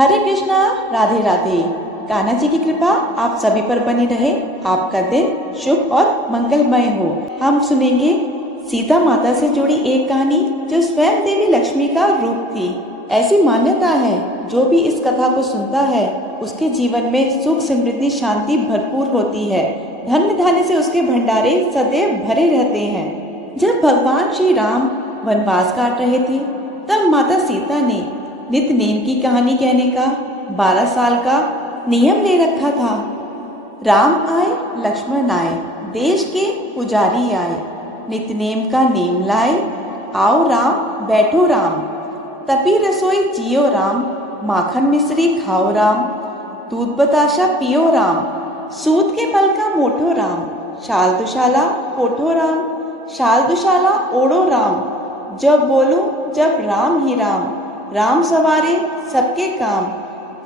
हरे कृष्णा, राधे राधे। कान्हा जी की कृपा आप सभी पर बनी रहे। आपका दिन शुभ और मंगलमय हो। हम सुनेंगे सीता माता से जुड़ी एक कहानी जो स्वयं देवी लक्ष्मी का रूप थी। ऐसी मान्यता है जो भी इस कथा को सुनता है उसके जीवन में सुख समृद्धि शांति भरपूर होती है। धन्य धान्य से उसके भंडारे सदैव भरे रहते हैं। जब भगवान श्री राम वनवास काट रहे थे तब माता सीता ने नित नेम की कहानी कहने का 12 साल का नियम ले रखा था। राम आए लक्ष्मण आए, देश के पुजारी आए, नित नेम का नेम लाए। आओ राम बैठो राम, तपी रसोई जियो राम, माखन मिश्री खाओ राम, दूध बताशा पियो राम, सूत के बल का मोठो राम, शाल दुशाला कोठो राम, शाल दुशाला ओढ़ो राम, जब बोलो जब राम ही राम, राम सवारे सबके काम,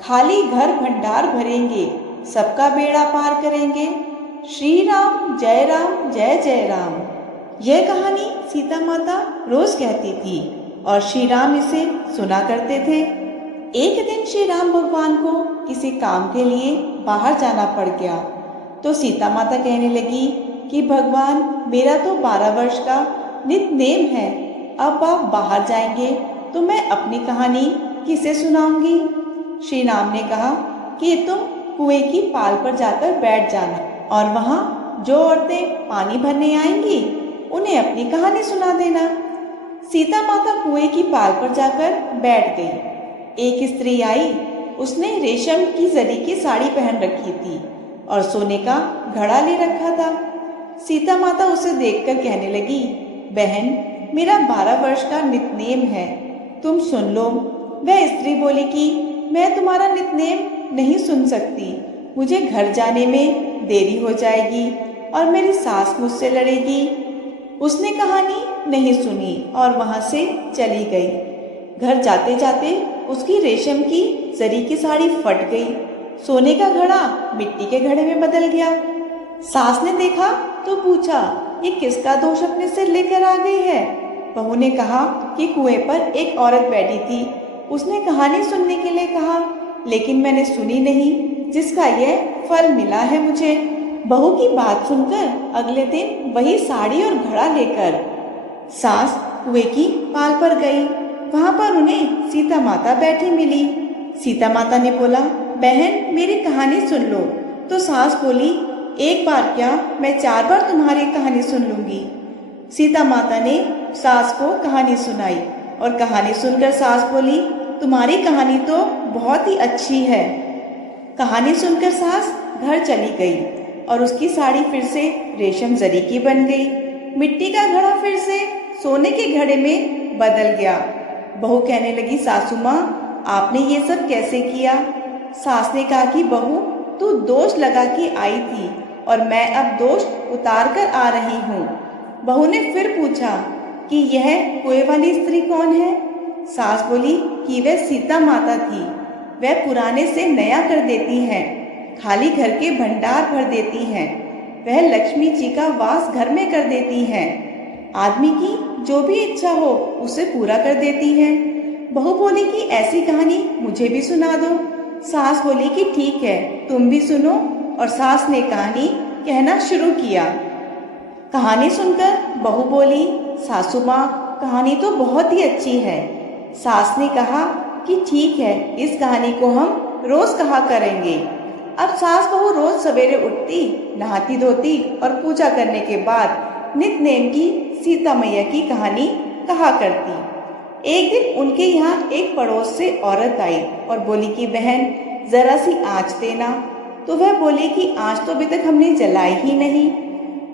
खाली घर भंडार भरेंगे, सबका बेड़ा पार करेंगे, श्री राम जय जय राम। यह कहानी सीता माता रोज कहती थी और श्री राम इसे सुना करते थे। एक दिन श्री राम भगवान को किसी काम के लिए बाहर जाना पड़ गया तो सीता माता कहने लगी कि भगवान मेरा तो 12 वर्ष का नित नेम है, अब आप बाहर जाएंगे तो मैं अपनी कहानी किसे सुनाऊंगी। श्री राम ने कहा कि तुम कुएं की पाल पर जाकर बैठ जाना और वहां जो औरतें पानी भरने आएंगी उन्हें अपनी कहानी सुना देना। सीता माता कुएं की पाल पर जाकर बैठ गई। एक स्त्री आई, उसने रेशम की जरी की साड़ी पहन रखी थी और सोने का घड़ा ले रखा था। सीता माता उसे देखकर कहने लगी, बहन मेरा 12 वर्ष का नितनेम है, तुम सुन लो। वह स्त्री बोली कि मैं तुम्हारा नितनेम नहीं सुन सकती, मुझे घर जाने में देरी हो जाएगी और मेरी सास मुझसे लड़ेगी। उसने कहानी नहीं सुनी और वहां से चली गई। घर जाते जाते उसकी रेशम की जरी की साड़ी फट गई, सोने का घड़ा मिट्टी के घड़े में बदल गया। सास ने देखा तो पूछा, ये किसका दोष अपने सिर लेकर आ गई है। बहू ने कहा कि कुएं पर एक औरत बैठी थी, उसने कहानी सुनने के लिए कहा लेकिन मैंने सुनी नहीं, जिसका यह फल मिला है मुझे। बहू की बात सुनकर अगले दिन वही साड़ी और घड़ा लेकर सास कुएं की पाल पर गई। वहां पर उन्हें सीता माता बैठी मिली। सीता माता ने बोला, बहन मेरी कहानी सुन लो। तो सास बोली, एक बार क्या, मैं 4 बार तुम्हारी कहानी सुन लूंगी। सीता माता ने सास को कहानी सुनाई और कहानी सुनकर सास बोली, तुम्हारी कहानी तो बहुत ही अच्छी है। कहानी सुनकर सास घर चली गई और उसकी साड़ी फिर से रेशम जरी की बन गई, मिट्टी का घड़ा फिर से सोने के घड़े में बदल गया। बहू कहने लगी, सासू माँ आपने ये सब कैसे किया। सास ने कहा कि बहू तू दोष लगा के आई थी और मैं अब दोष उतार कर आ रही हूँ। बहू ने फिर पूछा कि यह कुएं वाली स्त्री कौन है। सास बोली कि वह सीता माता थी, वह पुराने से नया कर देती हैं, खाली घर के भंडार भर देती हैं, वह लक्ष्मी जी का वास घर में कर देती हैं, आदमी की जो भी इच्छा हो उसे पूरा कर देती हैं। बहू बोली कि ऐसी कहानी मुझे भी सुना दो। सास बोली कि ठीक है, तुम भी सुनो। और सास ने कहानी कहना शुरू किया। कहानी सुनकर बहू बोली, सासू माँ कहानी तो बहुत ही अच्छी है। सास ने कहा कि ठीक है, इस कहानी को हम रोज कहा करेंगे। अब सास बहू रोज सवेरे उठती, नहाती धोती और पूजा करने के बाद नित नेम की सीता मैया की कहानी कहा करती। एक दिन उनके यहाँ एक पड़ोस से औरत आई और बोली कि बहन जरा सी आँच देना। तो वह बोली कि आँच तो अभी तक हमने जलाई ही नहीं।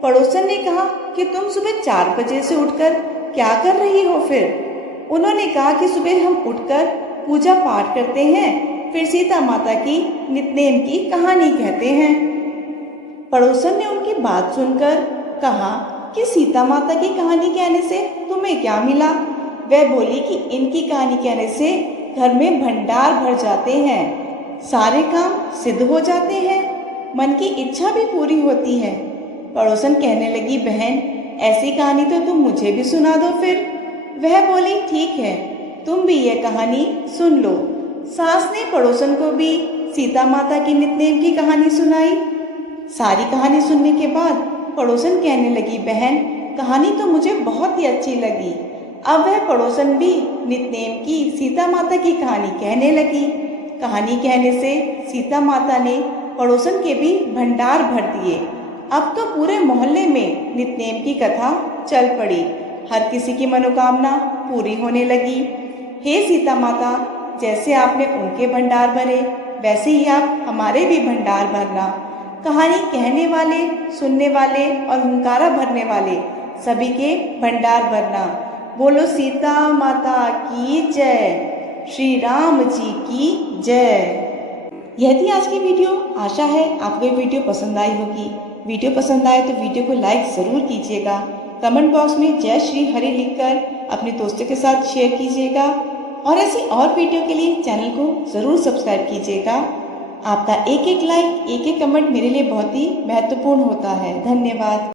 पड़ोसन ने कहा कि तुम सुबह 4 बजे से उठकर क्या कर रही हो। फिर उन्होंने कहा कि सुबह हम उठकर पूजा पाठ करते हैं, फिर सीता माता की नितनेम की कहानी कहते हैं। पड़ोसन ने उनकी बात सुनकर कहा कि सीता माता की कहानी कहने से तुम्हें क्या मिला। वह बोली कि इनकी कहानी कहने से घर में भंडार भर जाते हैं, सारे काम सिद्ध हो जाते हैं, मन की इच्छा भी पूरी होती है। पड़ोसन कहने लगी, बहन ऐसी कहानी तो तुम मुझे भी सुना दो फिर। वह बोली, ठीक है, तुम भी यह कहानी सुन लो। सास ने पड़ोसन को भी सीता माता की नित्नेम की कहानी सुनाई। सारी कहानी सुनने के बाद पड़ोसन कहने लगी, बहन कहानी तो मुझे बहुत ही अच्छी लगी। अब वह पड़ोसन भी नित्नेम की सीता माता की कहानी कहने लगी। कहानी कहने से सीता माता ने पड़ोसन के भी भंडार भर दिए। अब तो पूरे मोहल्ले में नित्नेम की कथा चल पड़ी। हर किसी की मनोकामना पूरी होने लगी। हे सीता माता, जैसे आपने उनके भंडार भरे वैसे ही आप हमारे भी भंडार भरना। कहानी कहने वाले, सुनने वाले और हुंकारा भरने वाले सभी के भंडार भरना। बोलो सीता माता की जय, श्री राम जी की जय। यह थी आज की वीडियो। आशा है आपको ये वीडियो पसंद आई होगी। वीडियो पसंद आए तो वीडियो को लाइक ज़रूर कीजिएगा। कमेंट बॉक्स में जय श्री हरि लिखकर अपने दोस्तों के साथ शेयर कीजिएगा और ऐसी और वीडियो के लिए चैनल को ज़रूर सब्सक्राइब कीजिएगा। आपका एक एक लाइक, एक एक कमेंट मेरे लिए बहुत ही महत्वपूर्ण होता है। धन्यवाद।